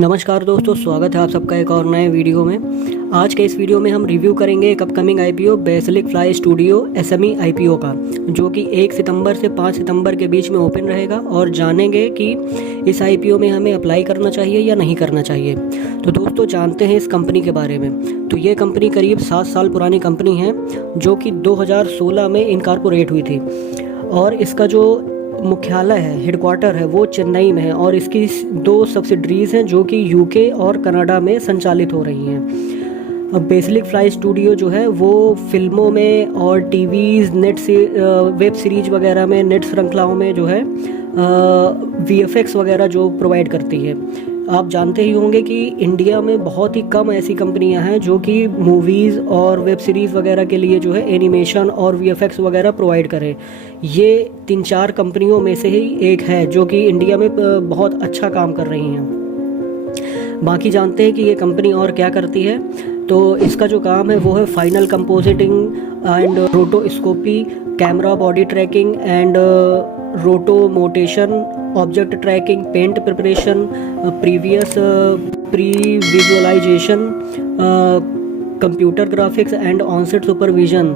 नमस्कार दोस्तों, स्वागत है आप सबका एक और नए वीडियो में। आज के इस वीडियो में हम रिव्यू करेंगे एक upcoming IPO Basilic fly studio SME IPO का, जो कि 1 सितंबर से 5 सितंबर के बीच में ओपन रहेगा और जानेंगे कि इस आईपीओ में हमें अप्लाई करना चाहिए या नहीं करना चाहिए। तो दोस्तों जानते हैं इस कंपनी के बारे में। तो ये कंपनी करीब 7 साल पुरानी कंपनी है, जो कि 2016 में इनकॉर्पोरेट हुई थी और इसका जो मुख्यालय है, हेडक्वार्टर है, वो चेन्नई में है और इसकी 2 सब्सिडरीज हैं जो कि यूके और कनाडा में संचालित हो रही हैं। अब बेसिलिक फ्लाई स्टूडियो जो है वो फिल्मों में और टीवीज़, नेट से वेब सीरीज वगैरह में, नेट श्रृंखलाओं में जो है वीएफएक्स वगैरह जो प्रोवाइड करती है। आप जानते ही होंगे कि इंडिया में बहुत ही कम ऐसी कंपनियां हैं जो कि मूवीज़ और वेब सीरीज़ वगैरह के लिए जो है एनिमेशन और वीएफएक्स वगैरह प्रोवाइड करें। ये 3-4 कंपनियों में से ही एक है जो कि इंडिया में बहुत अच्छा काम कर रही हैं। बाकी जानते हैं कि ये कंपनी और क्या करती है। तो इसका जो काम है वो है final compositing and rotoscopy, camera body tracking and rotomation, object tracking, paint preparation, pre visualisation, computer graphics and onset supervision.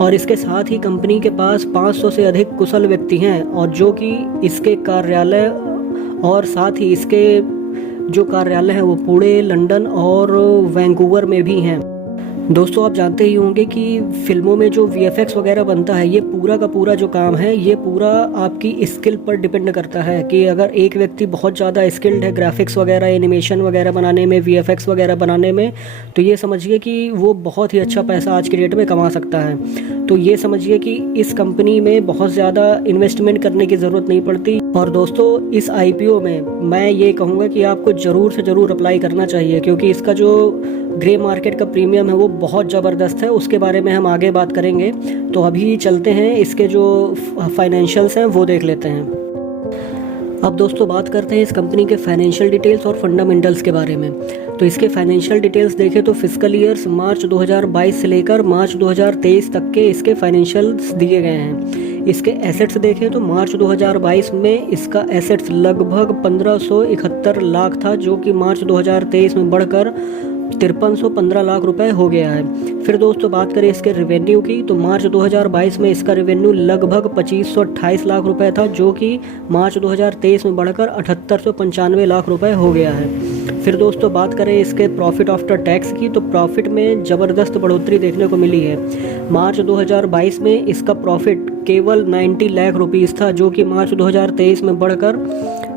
और इसके साथ ही कंपनी के पास 500 से अधिक कुशल व्यक्ति हैं और जो कि इसके कार्यालय और साथ ही इसके जो कार्यालय हैं वो पुणे, लंदन और वैंकूवर में भी हैं। दोस्तों आप जानते ही होंगे कि फिल्मों में जो वीएफएक्स वगैरह बनता है, ये पूरा का पूरा जो काम है ये पूरा आपकी स्किल पर डिपेंड करता है कि अगर एक व्यक्ति बहुत ज़्यादा स्किल्ड है ग्राफिक्स वगैरह, एनिमेशन वगैरह बनाने में, वीएफएक्स वगैरह बनाने में, तो ये समझिए कि वो बहुत ही अच्छा पैसा आज की डेट में कमा सकता है। तो ये समझिए कि इस कंपनी में बहुत ज़्यादा इन्वेस्टमेंट करने की ज़रूरत नहीं पड़ती। और दोस्तों इस आईपीओ में मैं ये कहूँगा कि आपको ज़रूर से ज़रूर अप्लाई करना चाहिए, क्योंकि इसका जो ग्रे मार्केट का प्रीमियम है वो बहुत ज़बरदस्त है। उसके बारे में हम आगे बात करेंगे। तो अभी चलते हैं, इसके जो फाइनेंशियल्स हैं वो देख लेते हैं। अब दोस्तों बात करते हैं इस कंपनी के फाइनेंशियल डिटेल्स और फंडामेंटल्स के बारे में। तो इसके फाइनेंशियल डिटेल्स देखें तो फिस्कल ईयर्स मार्च 2022 से लेकर मार्च 2023 तक के इसके फाइनेंशियल्स दिए गए हैं। इसके एसेट्स देखें तो मार्च 2022 में इसका एसेट्स लगभग 1571 लाख था, जो कि मार्च 2023 में बढ़कर 5315 लाख रुपए हो गया है। फिर दोस्तों बात करें इसके रेवेन्यू की, तो मार्च 2022 में इसका रेवेन्यू लगभग 2528 लाख रुपए था, जो कि मार्च 2023 में बढ़कर 7895 लाख रुपए हो गया है। फिर दोस्तों बात करें इसके प्रॉफिट आफ्टर टैक्स की, तो प्रॉफिट में ज़बरदस्त बढ़ोतरी देखने को मिली है। मार्च 2022 में इसका प्रॉफिट केवल 90 लाख रुपीज़ था, जो कि मार्च 2023 में बढ़कर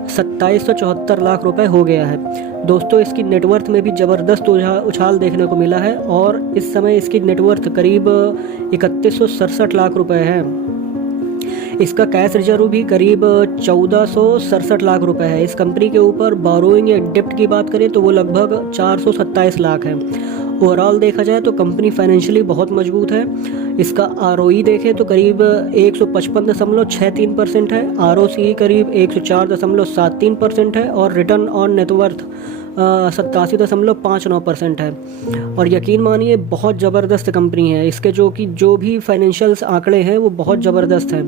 2774 लाख रुपए हो गया है। दोस्तों इसकी नेटवर्थ में भी ज़बरदस्त उछाल देखने को मिला है और इस समय इसकी नेटवर्थ करीब 3167 लाख रुपए है। इसका कैश रिजर्व भी करीब 1467 लाख रुपए है। इस कंपनी के ऊपर बोरोइंग या डेप्ट की बात करें तो वो लगभग 427 लाख है। ओवरऑल देखा जाए तो कंपनी फाइनेंशियली बहुत मजबूत है। इसका आरओई देखें तो करीब 155.63% है, आरओसी करीब 104.73% है और रिटर्न ऑन नेटवर्थ 87.59% है। और यकीन मानिए बहुत ज़बरदस्त कंपनी है। इसके जो भी फाइनेंशियल्स आंकड़े हैं वो बहुत ज़बरदस्त हैं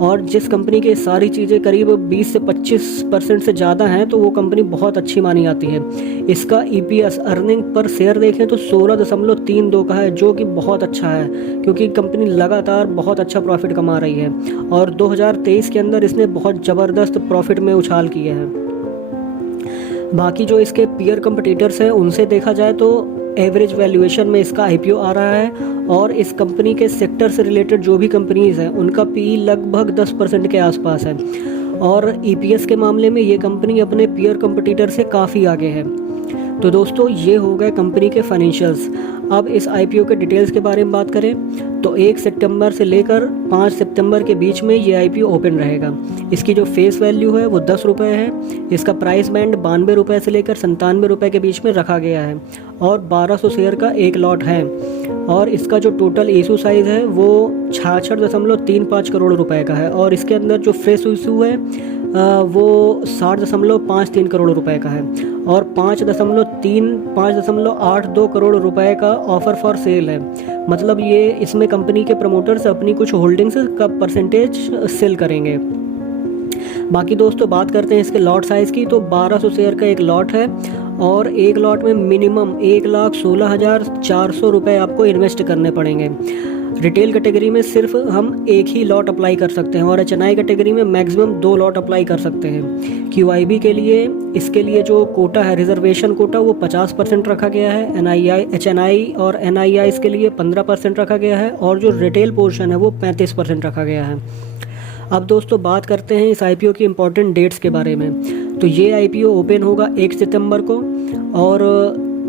और जिस कंपनी के सारी चीज़ें करीब 20 से 25% से ज़्यादा हैं तो वो कंपनी बहुत अच्छी मानी जाती है। इसका ईपीएस अर्निंग पर शेयर देखें तो 16.32 का है, जो कि बहुत अच्छा है क्योंकि कंपनी लगातार बहुत अच्छा प्रॉफिट कमा रही है और 2023 के अंदर इसने बहुत ज़बरदस्त प्रॉफिट में उछाल किया है। बाकी जो इसके पीयर कंपटीटर्स हैं उनसे देखा जाए तो एवरेज वैल्यूएशन में इसका आईपीओ आ रहा है और इस कंपनी के सेक्टर से रिलेटेड जो भी कंपनीज हैं उनका पी लगभग 10% के आसपास है और ईपीएस के मामले में ये कंपनी अपने पीयर कंपटीटर से काफ़ी आगे है। तो दोस्तों ये हो गए कंपनी के फाइनेंशियल्स। अब इस आईपीओ के डिटेल्स के बारे में बात करें तो 1 सितंबर से लेकर 5 सितंबर के बीच में ये आईपीओ ओपन रहेगा। इसकी जो फेस वैल्यू है वो 10 रुपये है। इसका प्राइस बैंड 92 रुपये से लेकर 97 रुपये के बीच में रखा गया है और 1200 शेयर का एक लॉट है और इसका जो टोटल इशू साइज़ है वो 66.35 करोड़ रुपए का है और इसके अंदर जो फ्रेश इशू है वो 60.53 करोड़ रुपए का है और 5.82 करोड़ रुपए का ऑफर फॉर सेल है। मतलब ये इसमें कंपनी के प्रमोटर्स अपनी कुछ होल्डिंग्स का परसेंटेज सेल करेंगे। बाकी दोस्तों बात करते हैं इसके लॉट साइज़ की, तो 1200 शेयर का एक लॉट है और एक लॉट में मिनिमम 1,16,400 रुपये आपको इन्वेस्ट करने पड़ेंगे। रिटेल कैटेगरी में सिर्फ हम एक ही लॉट अप्लाई कर सकते हैं और एचएनआई कैटेगरी में मैक्सिमम 2 लॉट अप्लाई कर सकते हैं। क्यूआईबी के लिए इसके लिए जो कोटा है, रिजर्वेशन कोटा, वो 50% रखा गया है। एनआईआई, एचएनआई और एनआईआई इसके लिए 15% रखा गया है और जो रिटेल पोर्शन है वो 35% रखा गया है। अब दोस्तों बात करते हैं इस आईपीओ की इम्पोर्टेंट डेट्स के बारे में। तो ये आईपीओ ओपन होगा 1 सितंबर को और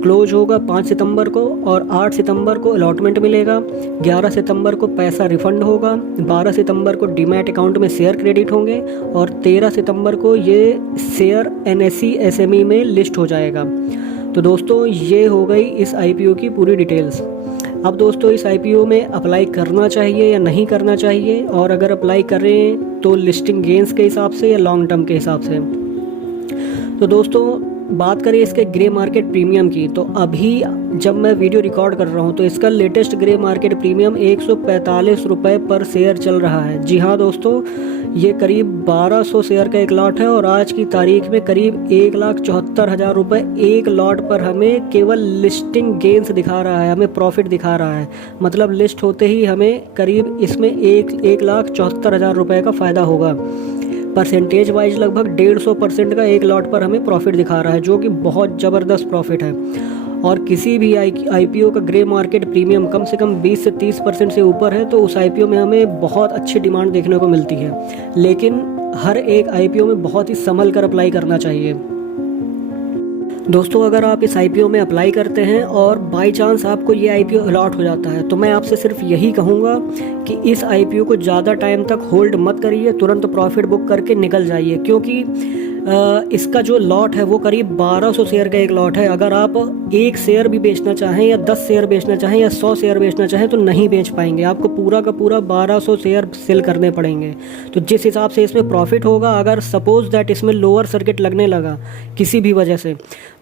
क्लोज होगा 5 सितंबर को और 8 सितंबर को अलॉटमेंट मिलेगा, 11 सितंबर को पैसा रिफंड होगा, 12 सितंबर को डीमैट अकाउंट में शेयर क्रेडिट होंगे और 13 सितंबर को ये शेयर एनएसई एसएमई में लिस्ट हो जाएगा। तो दोस्तों ये हो गई इस आईपीओ की पूरी डिटेल्स। अब दोस्तों इस आईपीओ में अप्लाई करना चाहिए या नहीं करना चाहिए, और अगर अप्लाई करें तो लिस्टिंग गेंस के हिसाब से या लॉन्ग टर्म के हिसाब से। तो दोस्तों बात करें इसके ग्रे मार्केट प्रीमियम की, तो अभी जब मैं वीडियो रिकॉर्ड कर रहा हूं तो इसका लेटेस्ट ग्रे मार्केट प्रीमियम 145 रुपये पर शेयर चल रहा है। जी हाँ दोस्तों, ये करीब 1200 शेयर का एक लॉट है और आज की तारीख में करीब 1,74,000 रुपये एक लॉट पर हमें केवल लिस्टिंग गेंस दिखा रहा है, हमें प्रॉफिट दिखा रहा है। मतलब लिस्ट होते ही हमें करीब इसमें 1,74,000 रुपये का फ़ायदा होगा। परसेंटेज वाइज लगभग 150% का एक लॉट पर हमें प्रॉफिट दिखा रहा है, जो कि बहुत ज़बरदस्त प्रॉफिट है। और किसी भी आईपीओ का ग्रे मार्केट प्रीमियम कम से कम 20 से 30% से ऊपर है तो उस आईपीओ में हमें बहुत अच्छी डिमांड देखने को मिलती है। लेकिन हर एक आईपीओ में बहुत ही संभल कर अप्लाई करना चाहिए। दोस्तों अगर आप इस आईपीओ में अप्लाई करते हैं और बाय चांस आपको ये आईपीओ अलॉट हो जाता है तो मैं आपसे सिर्फ यही कहूँगा कि इस आईपीओ को ज़्यादा टाइम तक होल्ड मत करिए, तुरंत प्रॉफिट बुक करके निकल जाइए, क्योंकि इसका जो लॉट है वो करीब 1200 शेयर का एक लॉट है। अगर आप एक शेयर भी बेचना चाहें या 10 शेयर बेचना चाहें या 100 शेयर बेचना चाहें तो नहीं बेच पाएंगे, आपको पूरा का पूरा 1200 शेयर सेल करने पड़ेंगे। तो जिस हिसाब से इसमें प्रॉफिट होगा, अगर सपोज दैट इसमें लोअर सर्किट लगने लगा किसी भी वजह से,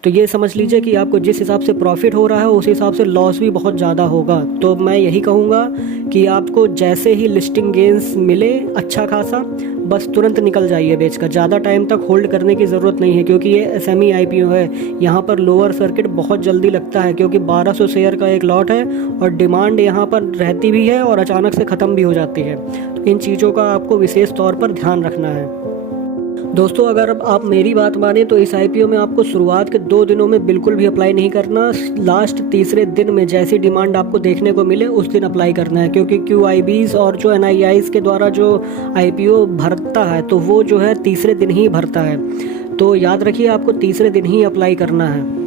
तो ये समझ लीजिए कि आपको जिस हिसाब से प्रॉफिट हो रहा है उस हिसाब से लॉस भी बहुत ज़्यादा होगा। तो मैं यही कहूँगा कि आपको जैसे ही लिस्टिंग गेंस मिले अच्छा खासा, बस तुरंत निकल जाइए बेचकर, ज़्यादा टाइम तक होल्ड करने की ज़रूरत नहीं है, क्योंकि ये एसएमई आईपीओ है। यहाँ पर लोअर सर्किट बहुत जल्दी लगता है क्योंकि 1200 शेयर का एक लॉट है और डिमांड यहाँ पर रहती भी है और अचानक से ख़त्म भी हो जाती है। तो इन चीज़ों का आपको विशेष तौर पर ध्यान रखना है। दोस्तों अगर आप मेरी बात माने तो इस आईपीओ में आपको शुरुआत के 2 दिनों में बिल्कुल भी अप्लाई नहीं करना, लास्ट तीसरे दिन में जैसी डिमांड आपको देखने को मिले उस दिन अप्लाई करना है, क्योंकि क्यूआईबीज और जो एनआईआईज के द्वारा जो आईपीओ भरता है तो वो जो है तीसरे दिन ही भरता है। तो याद रखिए आपको तीसरे दिन ही अप्लाई करना है।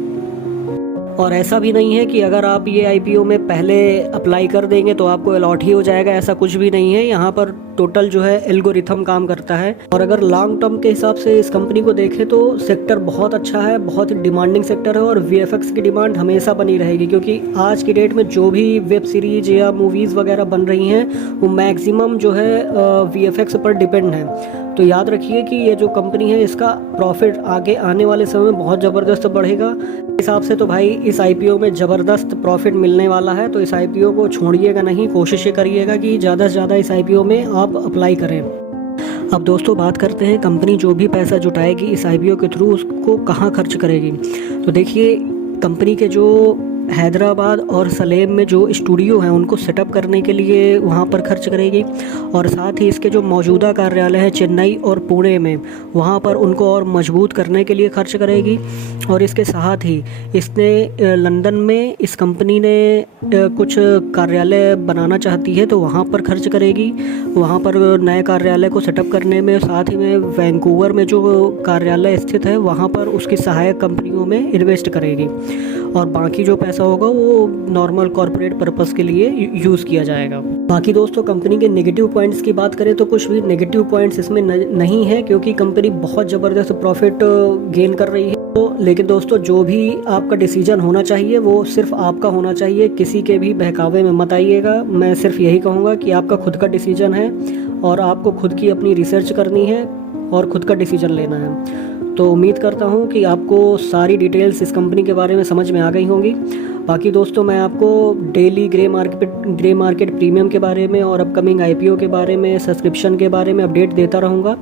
और ऐसा भी नहीं है कि अगर आप ये आईपीओ में पहले अप्लाई कर देंगे तो आपको अलॉट ही हो जाएगा, ऐसा कुछ भी नहीं है। यहाँ पर टोटल जो है एल्गोरिथम काम करता है। और अगर लॉन्ग टर्म के हिसाब से इस कंपनी को देखें तो सेक्टर बहुत अच्छा है, बहुत ही डिमांडिंग सेक्टर है और वीएफएक्स की डिमांड हमेशा बनी रहेगी, क्योंकि आज की डेट में जो भी वेब सीरीज या मूवीज़ वगैरह बन रही हैं वो मैक्सिमम जो है वीएफएक्स पर डिपेंड है। तो याद रखिए कि ये जो कंपनी है इसका प्रॉफिट आगे आने वाले समय में बहुत ज़बरदस्त बढ़ेगा। इस हिसाब से तो भाई इस आईपीओ में ज़बरदस्त प्रॉफिट मिलने वाला है, तो इस आईपीओ को छोड़िएगा नहीं, कोशिश करिएगा कि ज़्यादा से ज़्यादा इस आईपीओ में आप अप्लाई करें। अब दोस्तों बात करते हैं कंपनी जो भी पैसा जुटाएगी इस आईपीओ के थ्रू उसको कहाँ खर्च करेगी। तो देखिए कंपनी के जो हैदराबाद और सलेम में जो स्टूडियो हैं उनको सेटअप करने के लिए वहाँ पर खर्च करेगी, और साथ ही इसके जो मौजूदा कार्यालय है चेन्नई और पुणे में वहाँ पर उनको और मजबूत करने के लिए खर्च करेगी। और इसके साथ ही इसने लंदन में इस कंपनी ने कुछ कार्यालय बनाना चाहती है तो वहाँ पर खर्च करेगी, वहाँ पर नए कार्यालय को सेटअप करने में। साथ ही में वैंकूवर में जो कार्यालय स्थित है वहाँ पर उसकी सहायक कंपनियों में इन्वेस्ट करेगी, और बाकी जो पैसा होगा वो नॉर्मल कॉर्पोरेट पर्पस के लिए यूज़ किया जाएगा। बाकी दोस्तों कंपनी के नेगेटिव पॉइंट्स की बात करें तो कुछ भी नेगेटिव पॉइंट्स इसमें नहीं है, क्योंकि कंपनी बहुत ज़बरदस्त प्रॉफिट गेन कर रही है। तो लेकिन दोस्तों जो भी आपका डिसीजन होना चाहिए वो सिर्फ आपका होना चाहिए, किसी के भी बहकावे में मत आइएगा। मैं सिर्फ यही कहूँगा कि आपका खुद का डिसीजन है और आपको खुद की अपनी रिसर्च करनी है और खुद का डिसीजन लेना है। तो उम्मीद करता हूँ कि आपको सारी डिटेल्स इस कंपनी के बारे में समझ में आ गई होंगी। बाकी दोस्तों मैं आपको डेली ग्रे मार्केट प्रीमियम के बारे में और अपकमिंग आईपीओ के बारे में, सब्सक्रिप्शन के बारे में अपडेट देता रहूँगा।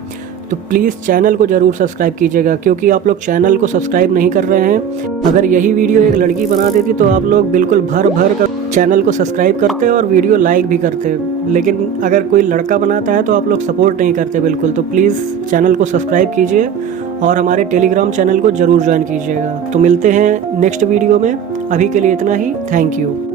तो प्लीज़ चैनल को ज़रूर सब्सक्राइब कीजिएगा, क्योंकि आप लोग चैनल को सब्सक्राइब नहीं कर रहे हैं। अगर यही वीडियो एक लड़की बना देती तो आप लोग बिल्कुल भर भर कर चैनल को सब्सक्राइब करते और वीडियो लाइक भी करते, लेकिन अगर कोई लड़का बनाता है तो आप लोग सपोर्ट नहीं करते बिल्कुल। तो प्लीज़ चैनल को सब्सक्राइब कीजिए और हमारे टेलीग्राम चैनल को ज़रूर ज्वाइन कीजिएगा। तो मिलते हैं नेक्स्ट वीडियो में, अभी के लिए इतना ही। Thank you.